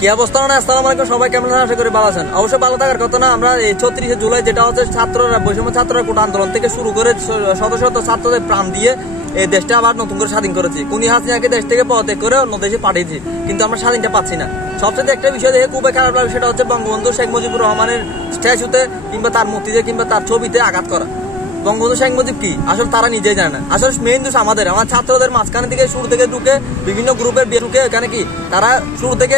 কি অবস্থা না? আসসালামু আলাইকুম, সবাই কেমন আছেন? আশা করি ভালো আছেন। অবশ্যই ভালো থাকার কথা না। আমরা এই ৩৬শে জুলাই যেটা হচ্ছে ছাত্ররা বৈষম্য ছাত্ররা কোটা আন্দোলন থেকে শুরু করে শত শত ছাত্রদের প্রাণ দিয়ে এই দেশটা আবার নতুন করে স্বাধীন করেছি। কুনি হাসিনাকে দেশ থেকে পদত্যাগ করে অন্য দেশে পাঠিয়েছি, কিন্তু আমরা স্বাধীনটা পাচ্ছি না। সবচেয়ে একটা বিষয় দেখে খুবই খারাপ লাগে, সেটা হচ্ছে বঙ্গবন্ধু শেখ মুজিবুর রহমানের স্ট্যাচুতে কিংবা তার মূর্তিতে কিংবা তার ছবিতে আঘাত করা। বঙ্গবন্ধু শেখ মুজিব কি আসলে তারা নিজেই জানে না। আসলে মেইন দোষ আমার ছাত্রদের মাঝখানে থেকে শুরু থেকে ঢুকে বিভিন্ন গ্রুপের ঢুকে এখানে কি তারা শুরু থেকে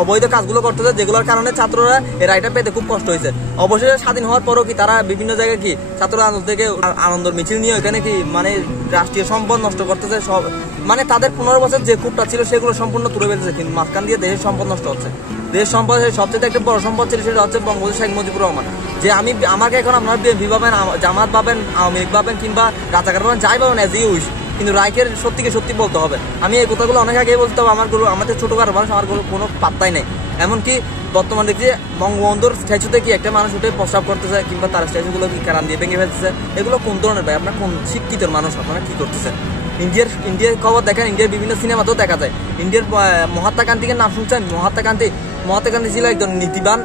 অবৈধ কাজগুলো করতেছে, যেগুলোর কারণে ছাত্ররা এই রায়টা পেতে খুব কষ্ট হয়েছে। অবশেষে স্বাধীন হওয়ার পরও কি তারা বিভিন্ন জায়গায় কি ছাত্র আন্দোলন থেকে আনন্দ মিছিল নিয়ে এখানে কি মানে রাষ্ট্রীয় সম্পদ নষ্ট করতেছে। সব মানে তাদের ১৫ বছর যে কূপটা ছিল সেগুলো সম্পূর্ণ তুলে ফেলতেছে, কিন্তু মাঝখান দিয়ে দেশের সম্পদ নষ্ট হচ্ছে। দেশ সম্পদ সবচেয়ে একটা বড় সম্পদ ছিল সেটা হচ্ছে বঙ্গবন্ধু শেখ মুজিবুর রহমান। যে আমাকে এখন আপনার বিএনপি পাবেন, জামাত পাবেন, আওয়ামী লীগ পাবেন কিংবা রাজাকার পাবেন, যাই পাবেন এজ ইউজ, কিন্তু রাইকের সত্যিকে সত্যি বলতে হবে। আমি এই কথাগুলো অনেক আগে বলতে হবে। আমাদের ছোটখাটো মানুষ আমার কোনো পাত্তাই নেই। এমনকি বর্তমান দেখছি বঙ্গবন্ধুর স্ট্যাচুতে কি একটা মানুষ উঠে প্রস্তাব করতেছে কিংবা তার স্ট্যাচুগুলো কি কেরান দিয়ে ভেঙে ফেলতেছে। এগুলো কোন ধরনের ভাই? আপনার কোন শিক্ষিত মানুষ? আপনারা কি করতেছেন? ইন্ডিয়ার খবর দেখেন, ইন্ডিয়ার বিভিন্ন সিনেমাতেও দেখা যায়। ইন্ডিয়ার মহাত্মা গান্ধীকে নাম শুনছেন? মহাত্মা গান্ধী ছিল একজন নীতিবান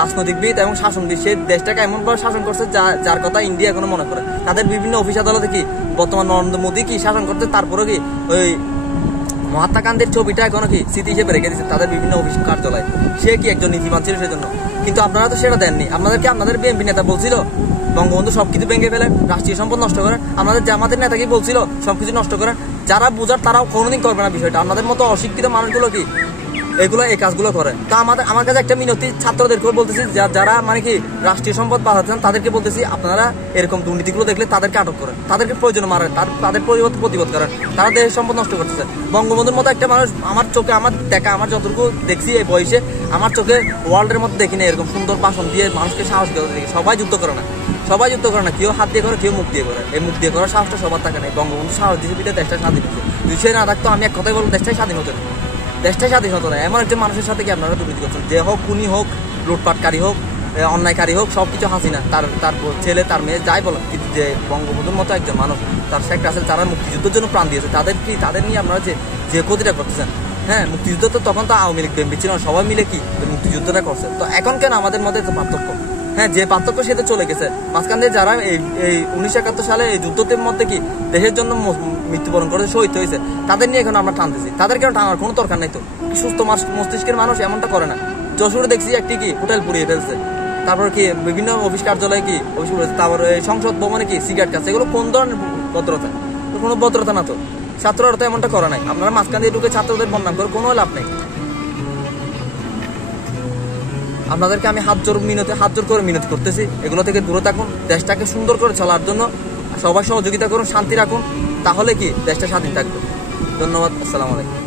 রাজনৈতিকবিদ এবং শাসনবিদ। সে দেশটাকে এমনভাবে শাসন করছে যার কথা ইন্ডিয়া এখনো মনে করে। তাদের বিভিন্ন অফিস আদালতে কি বর্তমান নরেন্দ্র মোদী কি শাসন করছে, তারপরে কি ওই মহাত্মা গান্ধীর ছবিটা এখনো কি স্মৃতি হিসেবে রেখে দিচ্ছে তাদের বিভিন্ন অফিস কার্যালয়। সে কি একজন নীতিবান ছিল সেজন্য? কিন্তু আপনারা তো সেটা দেননি। আপনাদের বিএনপি নেতা বলছিল বঙ্গবন্ধু সবকিছু ভেঙে ফেলেন, রাষ্ট্রীয় সম্পদ নষ্ট করেন। আমাদের জামাতের নেতা কি বলছিল সবকিছু নষ্ট করেন। যারা বোঝার তারাও কোনোদিন করবে না বিষয়টা। আপনাদের মতো অশিক্ষিত মানুষগুলো কি এই কাজগুলো করে। তো আমার কাছে একটা মিনতি ছাত্রদেরকে বলতেছি, যারা মানে কি রাষ্ট্রীয় সম্পদ বাঁচাচ্ছেন তাদেরকে বলতেছি, আপনারা এরকম দুর্নীতিগুলো দেখলে তাদেরকে আটক করেন, তাদেরকে প্রয়োজন মারেন, তাদের পরিবর্তে প্রতিবাদ করেন। তারা দেশের সম্পদ নষ্ট করতেছে। বঙ্গবন্ধুর মতো একটা মানুষ আমার চোখে আমার যতটুকু দেখছি এই বয়সে, আমার চোখে ওয়ার্ল্ডের মধ্যে দেখি না এরকম সুন্দর ভাষণ দিয়ে মানুষকে সাহস করে দেখি। সবাই যুদ্ধ করে না, কেউ হাত দিয়ে করে, কেউ মুখ দিয়ে করে। এই মুখ দিয়ে করার সাহসটা সবার থাকে না। বঙ্গবন্ধু সাহস দিয়েছে বিধে দেশটা স্বাধীন হচ্ছে। দুই না থাকতো আমি এক কথাই বলবো, দেশটাই স্বাধীন হতো না। এমন একজন মানুষের সাথে কি আপনারা দুর্নীতি করছেন? যে হোক, খুনি হোক, লুটপাটকারী হোক, অন্যায়কারী হোক, সবকিছু হাসিনা তার ছেলে তার মেয়ে যাই বলেন, কিন্তু যে বঙ্গবন্ধুর মতো একজন মানুষ, তার শেখ রাসেল যারা মুক্তিযুদ্ধের জন্য প্রাণ দিয়েছে, তাদের নিয়ে আপনারা যে ক্ষতিটা করতেছেন। হ্যাঁ, মুক্তিযুদ্ধ তো তখন তো আওয়ামী লীগ বিএনপি ছিল না, সবাই মিলে কি মুক্তিযুদ্ধটা করছে। তো এখন কেন আমাদের মধ্যে তো পার্থক্য? হ্যাঁ, যে পার্থক্য সে তো চলে গেছে। মাঝখান দিয়ে যারা এই ১৯৭১ সালে এই যুদ্ধের মধ্যে কি দেশের জন্য মৃত্যুবরণ করে শহীদ হয়েছে, তাদের নিয়ে এখন আমরা টানতেছি। তাদের কেন টানার কোনো দরকার নেই তো। সুস্থ মস্তিষ্কের মানুষ এমনটা করে না। যশোরে দেখছি একটি কি হোটেল পুড়িয়ে ফেলছে, তারপর কি বিভিন্ন অফিস কার্যালয়ে কি অফিস পুড়েছে, তারপর সংসদ ভবনে কি সিগারেট খাচ্ছে। এগুলো কোন ধরনের ভদ্রতা? কোনো ভদ্রতা না তো। ছাত্ররা তো এমনটা করে নাই। আপনারা মাঝখান দিয়ে ঢুকে ছাত্রদের বদনাম করে কোনো লাভ নেই। আপনাদেরকে আমি হাত জোর করে মিনতি করতেছি, এগুলো থেকে দূরে থাকুন। দেশটাকে সুন্দর করে চলার জন্য সবাই সহযোগিতা করুন, শান্তি রাখুন, তাহলে কি দেশটা স্বাধীন থাকবে। ধন্যবাদ। আসসালামু আলাইকুম।